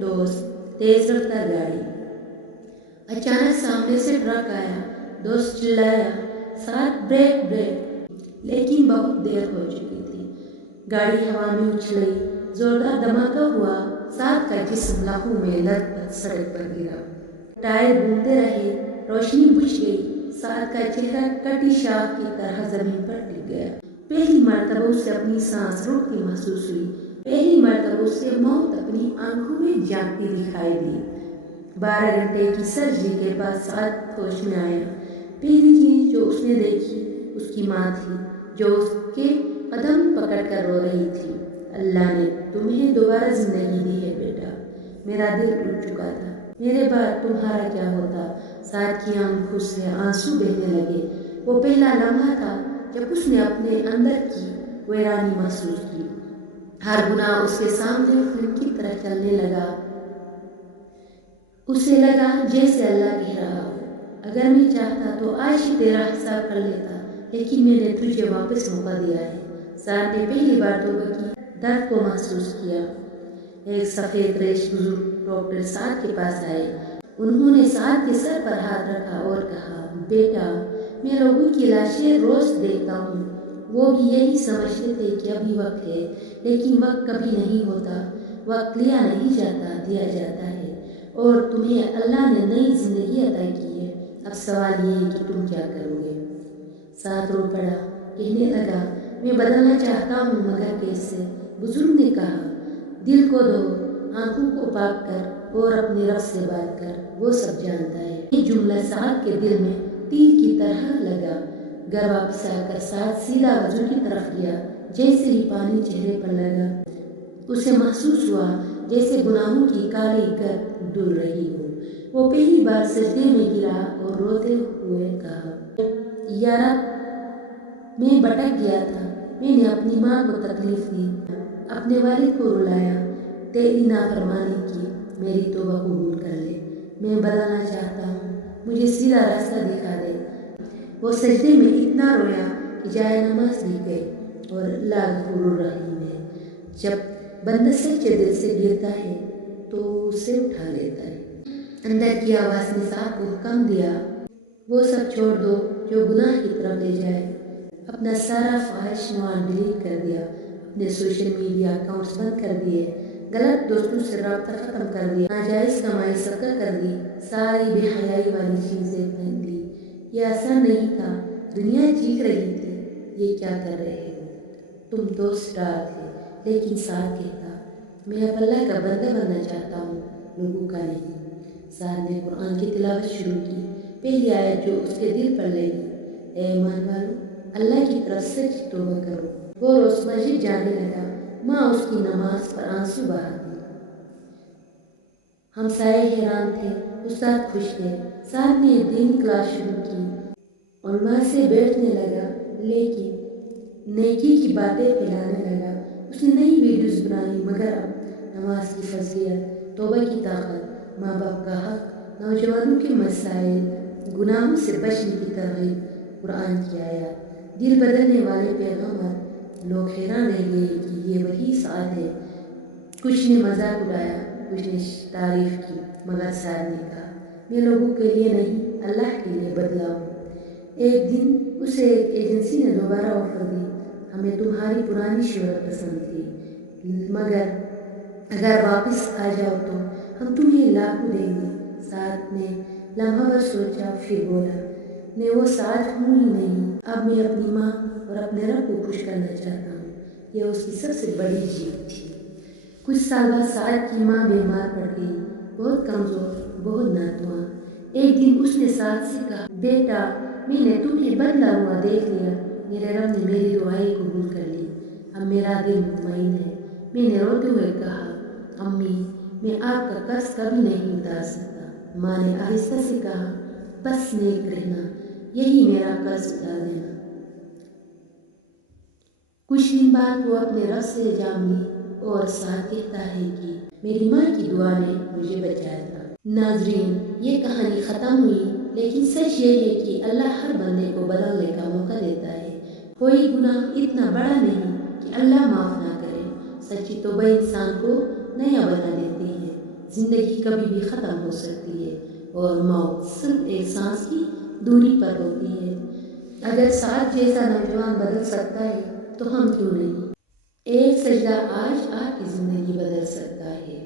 دوست تیز رفتار گاڑی۔ اچانک سامنے سے ٹرک آیا، دوست چلایا، ساتھ بریک بریک، لیکن بہت دیر ہو چکی تھی۔ گاڑی ہوا میں اچھلی، زوردار دھماکہ ہوا، ساتھ کا جسم لاکھوں میں لت پت سڑک پر گرا۔ ٹائر گھومتے رہے، روشنی بجھ گئی، ساتھ کا چہرہ کٹی شاخ کی طرح زمین پر ٹک گیا۔ پہلی مرتبہ اسے اپنی سانس روکتی محسوس ہوئی، پہلی مرتبہ اسے موت اپنی آنکھوں میں جھانکتی دکھائی دی۔ 12 گھنٹے کی سرجری کے بعد ساتھ ہوش میں آیا۔ پہلی چیز جو اس نے دیکھی اس کی ماں تھی، جو اس کے قدم پکڑ کر رو رہی تھی۔ اللہ نے تمہیں دوبارہ زندگی دی ہے بیٹا۔ میرا دل ٹوٹ چکا تھا، میرے بعد تمہارا کیا ہوتا؟ ساتھ کی آنکھوں سے آنسو بہنے لگے۔ وہ پہلا لمحہ تھا جب اس نے اپنے اندر کی ویرانی محسوس کی۔ ہر گناہ اس کے سامنے فلم کی طرح چلنے لگا۔ اسے لگا جیسے اللہ کہہ رہا ہو، اگر میں چاہتا تو آج ہی تیرا حساب کر لیتا، لیکن میں نے تجھے واپس موقع دیا ہے۔ ساتھ نے پہلی بار توبہ کی درد کو محسوس کیا۔ ایک سفید ریش بزرگ ڈاکٹر ساتھ کے پاس آئے۔ انہوں نے ساتھ کے سر پر ہاتھ رکھا اور کہا، بیٹا میں لوگوں کی لاشیں روز دیکھتا ہوں، وہ بھی یہی سمجھتے تھے کہ ابھی وقت ہے، لیکن وقت کبھی نہیں ہوتا۔ وقت لیا نہیں جاتا، دیا جاتا ہے، اور تمہیں اللہ نے نئی زندگی عطا کی ہے۔ اب سوال یہ ہے کہ تم کیا کرو گے؟ ساتھ رو پڑا، کہنے لگا، میں بدلنا چاہتا ہوں مگر کیسے؟ بزرگ نے کہا، دل کو دھو، آنکھوں کو پاک کر اور اپنے رب سے بات کر، وہ سب جانتا ہے۔ یہ جملہ ساتھ کے دل میں تیر کی طرح لگا۔ گھر واپس آ کر ساتھ سیدھا وضو کی طرف گیا۔ جیسے ہی پانی چہرے پر لگا، اسے محسوس ہوا جیسے گناہوں کی کالی گرد ڈول رہی ہو۔ وہ پہلی بار سجدے میں گرا اور روتے ہوئے کہا، یا رب میں بھٹک گیا تھا، میں نے اپنی ماں کو تکلیف دی، اپنے والد کو رلایا، تیری نافرمانی کی، میری توبہ قبول کر لے، میں بدلنا چاہتا ہوں، مجھے سیدھا راستہ دکھا دے۔ وہ سجدے میں اتنا رویا کہ جائے نماز دی گئی، اور اللہ غفور الرحیم ہے، جب بندہ سچے دل سے گرتا ہے تو اسے اٹھا لیتا ہے۔ اندر کی آواز نے ساتھ کو حکم دیا، وہ سب چھوڑ دو جو گناہ کی طرف لے جائے۔ اپنا سارا فحش مواد ڈیلیٹ کر دیا، اپنے سوشل میڈیا اکاؤنٹس بند کر دیے، غلط دوستوں سے رابطہ ختم کر دیا، ناجائز کمائی صدقہ کر دی، ساری بے حیائی والی چیزیں پھینک دی۔ یہ آسان نہیں تھا، دنیا چیخ رہی تھی، یہ کیا کر رہے ہو؟ تم تو اسٹار تھے، لیکن ساتھ کہتا، میں اب اللہ کا بندہ بننا چاہتا ہوں، لوگوں کا نہیں۔ ساتھ نے قرآن کی تلاوت شروع کی۔ پہلی آیت جو اس کے دل پر لگی، اے ایمان والو، اللہ کی طرف سچی توبہ کرو۔ وہ روز مسجد جانے لگا، ماں اس کی نماز پر آنسو بہاتی، ہمسائے حیران تھے، استاد خوش تھے۔ ساتھ نے دین کلاس شروع کی، علماء سے بیٹھنے لگا، لیکن نیکی کی باتیں پھیلانے لگا۔ اس نے نئی ویڈیوز بنائی، مگر اب نماز کی فضیلت، توبہ کی طاقت، ماں باپ کا حق، نوجوانوں کے مسائل، گناہوں سے بچنے کی ترغیب، قرآن کی آیات، دل بدلنے والے پیغامات۔ لوگ حیران رہ گئے کہ یہ وہی سعد ہے۔ کچھ نے مذاق اڑایا، کچھ نے تعریف کی، مگر سعد نے کہا، میں لوگوں کے لیے نہیں، اللہ کے لیے بدلا ہوں۔ ایک دن اسے ایک ایجنسی نے دوبارہ آفر دی، ہمیں تمہاری پرانی شہرت پسند تھی، مگر اگر واپس آ جاؤ تو ہم تمہیں لاکھوں دیں گے۔ ساتھ نے لمحہ بھر سوچا، پھر بولا، میں وہ ساتھ ہوں ہی نہیں، اب میں اپنی ماں اور اپنے رب کو خوش کرنا چاہتا ہوں۔ یہ اس کی سب سے بڑی جیت تھی۔ کچھ سال بعد سعد کی ماں بیمار پڑ گئی، بہت کمزور، بہت ناتواں۔ ایک دن اس نے سعد سے کہا، بیٹا میں نے تمہیں بدلا ہوا دیکھ لیا، میرے رب نے میری دعائیں قبول کر لی، اب میرا دل مطمئن ہے۔ میں نے روتے ہوئے کہا، امی میں آپ کا قرض کبھی نہیں اتار سکتا۔ ماں نے آہستہ سے کہا، بس نیک رہنا، یہی میرا قرض اتار دینا۔ کچھ دن بعد وہ اپنے رب سے جام لی، اور ساتھ کہتا ہے کہ میری ماں کی دعا نے مجھے بچایا تھا۔ ناظرین، یہ کہانی ختم ہوئی، لیکن سچ یہ ہے کہ اللہ ہر بندے کو بدلنے کا موقع دیتا ہے۔ کوئی گناہ اتنا بڑا نہیں کہ اللہ معاف نہ کرے۔ سچی توبہ انسان کو نیا بنا دیتی ہے۔ زندگی کبھی بھی ختم ہو سکتی ہے اور موت صرف ایک سانس کی دوری پر ہوتی ہے۔ اگر سعد جیسا نوجوان بدل سکتا ہے تو ہم کیوں نہیں؟ ایک سجدہ آج آپ کی زندگی بدل سکتا ہے۔